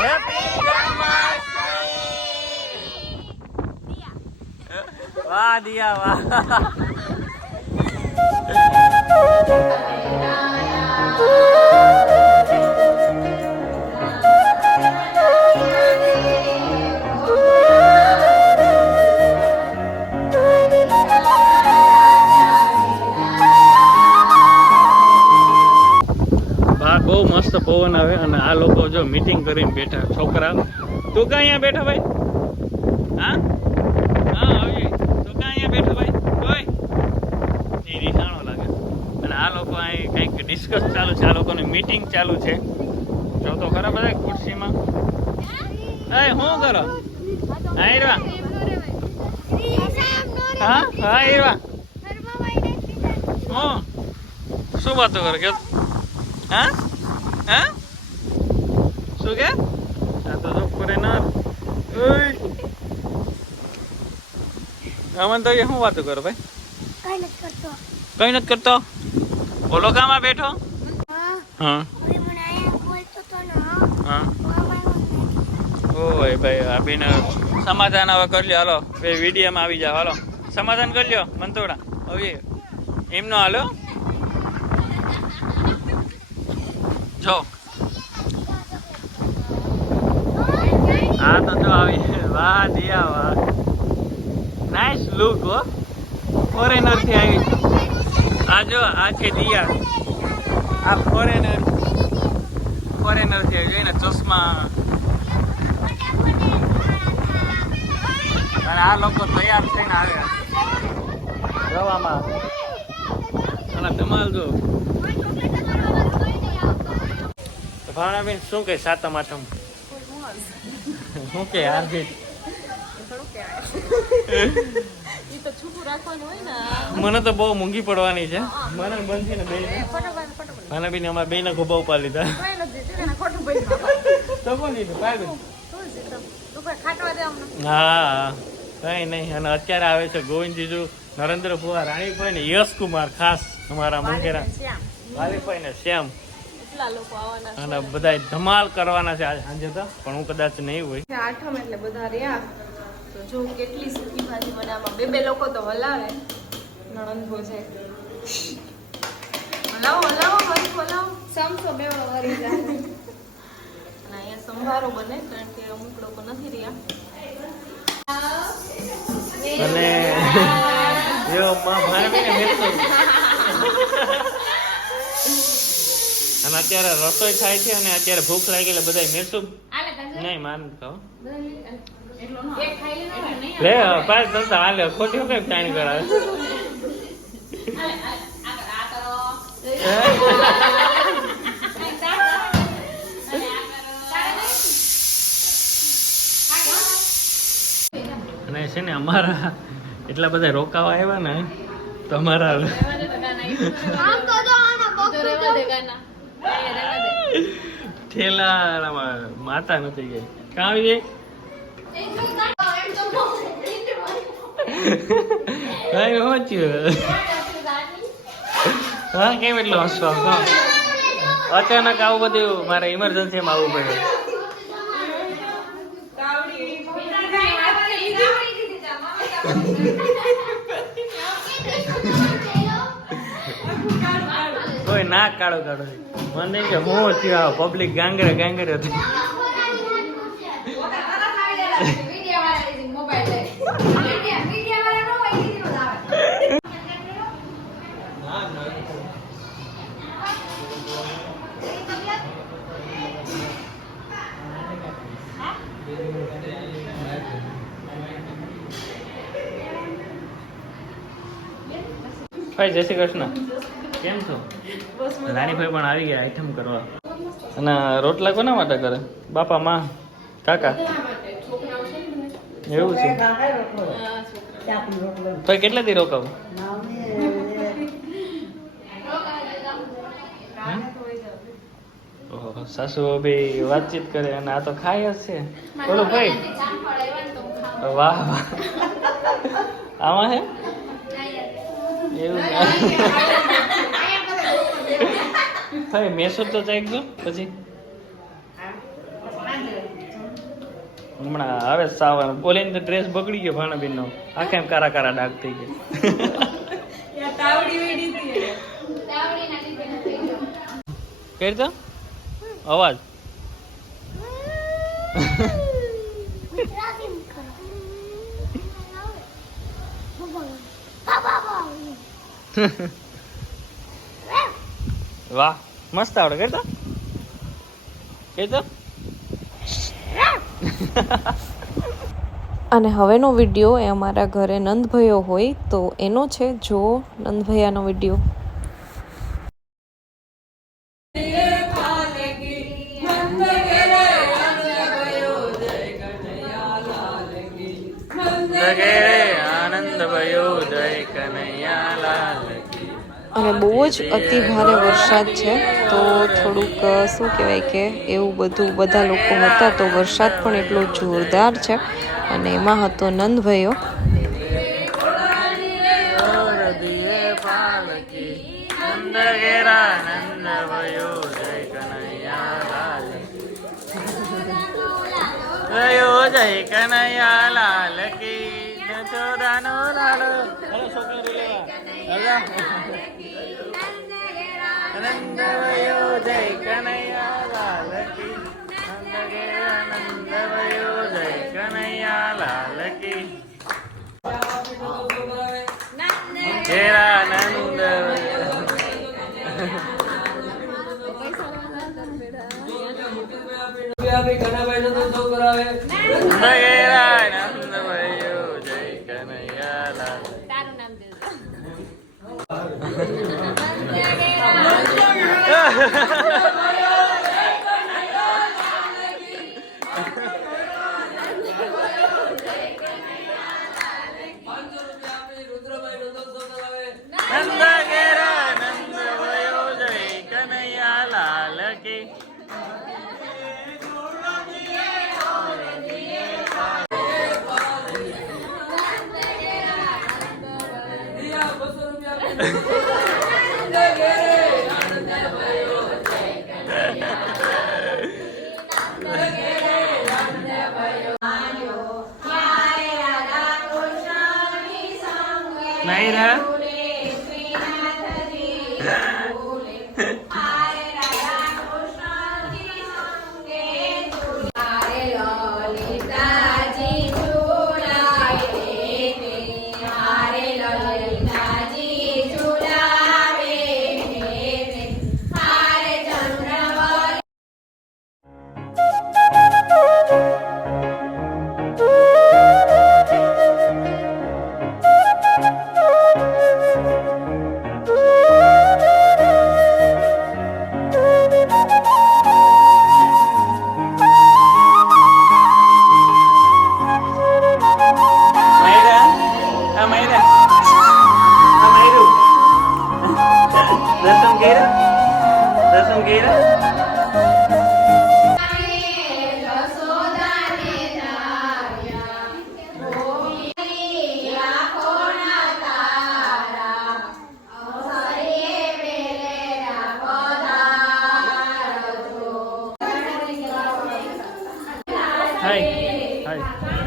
Happy Janmashtami વાહ દિયા વાહ જો મીટિંગ કરીને બેઠા છોકરા. તું ક્યાં અહીંયા બેઠો ભાઈ? હા? હા, આવી તું ક્યાં અહીંયા બેઠો ભાઈ? કોઈ એ રીસાણો લાગે. અને આ લોકો અહીં કંઈક ડિસ્કસ ચાલુ છે. આ લોકોની મીટિંગ ચાલુ છે. જો તો ખરા બધા ખુરશીમાં. એ શું કરો? હા, ઈરવા. હા હા, ઈરવા. શું વાતો કરો? કે હા? હા? શું કે આ તો જો ફોરેનર ઓય. અમન તો શું વાતો કરો ભાઈ? કઈ નથી કરતો. બોલો કામાં બેઠો? હા. હા. ઓય ભાઈ આ બેન સમાધાન હવે કરી લ્યો. હાલો બે વિડીયોમાં આવી જાવ હાલો. સમાધાન કરી લ્યો મંતોડા. હવે એમનો હાલો. જો. આ તો જો આવી વાહ, દિયા વાહ. નાઇસ લુક હો. ફોરેનરથી આવી આ જો, આ છે દિયા. આ ફોરેનર ફોરેનરથી આવી ને ચશ્મા. અને આ લોકો તૈયાર થઈને આવ્યા રવામાં. અને ધમાલ જો. શું કહે સાતમ આઠમ? શું કે હાર્દિક મને તો બહુ મૂંગી પડવાની છે. મને બનશે ને બેન મને ભાવનાબેન અમારા બેના ખોબા ઉપાડ લીધા. તો કોણ હા કઈ નહીં. અને અત્યારે આવે છે ગોવિંદ જીજુ નરેન્દ્ર ફુવા રાણીભાઈ ને યશ કુમાર ખાસ અમારા મુંગેરા. રાણીભાઈ વાલીભાઈ ને શ્યામ. એટલા લોકો આવવાના અને બધા ધમાલ કરવાના છે આજે સાંજે તો પણ હું કદાચ નહીં હોય. આઠમ એટલે બધા રહ્યા. તો જો કેટલી સૂકી ભાજી બનાવવામાં બે બે લોકો તો હલાવે. નણંદ ભોજે. હલાવો હલાવો હરી હલાવો. સમસો બે વરી જાય. અને અહીંયા સંભારો બને કારણ કે અમુક લોકો નથી રહ્યા. અને એવો માં ભાણવીને મેલતો. અત્યારે રસોઈ થાય છે અને અત્યારે ભૂખ લાગી એટલે બધા મેસું નહીં માન ખાઓ લે પાસ દસ હાલે ખોટી કઈ પ્લાન કરાવે. અને છે ને અમારા એટલા બધા રોકાવા આવ્યા ને તો અમારા ઠેલા માતા નથી ગઈ. કાં આવી ગઈ? કઈ પહોંચ્યું હા, કેમ એટલો હસતો? અચાનક આવું બધું મારે ઇમરજન્સીમાં આવવું પડ્યું કોઈ ના કાળો કાળો મને કે હું થયો પબ્લિક ગાંગરે ગાંગરે હતી. ભાઈ, જય શ્રી કૃષ્ણ. કેમ છો? રાણીભાઈ પણ આવી ગયા આઈટમ કરવા. અને રોટલા કોના માટે કરે? બાપા માં કાકા? એવું છે? તો કેટલા દી રોકાવ? ઓહો સાસુ બી વાતચીત કરે અને આ તો ખાય જ છે. બોલો ભાઈ. વાહ વાહ. આમાં હે? એવું છે. ભાઈ તો તો ગયો પછી? હમણાં આવે સાવન. બોલીને તો ડ્રેસ બગડી ગયો ભાણાબેન નો આખે એમ કારા કારા ડાક થઈ ગયા. કઈ તો અવાજ. વાહ. મસ્ત આવડે કઈ તો કઈ તો અને હવેનો વીડિયો એ અમારા ઘરે નંદભયો હોય તો એનો છે જો નંદભૈયાનો વીડિયો. વગેરે અને બહુ જ અતિ ભારે વરસાદ છે, તો થોડુંક શું કહેવાય કે એવું બધું બધા લોકો હતા તો વરસાદ પણ એટલો જોરદાર છે અને એમાં હતો નંદભયો નંદ ભયો જય કનૈયા, લાલ. કી જશોદાનો લાલો છોકરી જય કનૈયા લાલ કનૈયા લાલ કી ઘેરા નંદ ઘેરા નંદ ભયો જય કનૈયા લાલ નંદ ઘેરા નંદ ભયો જય કનૈયા લાલ કી. નહીં દર્શન કર્યા હાય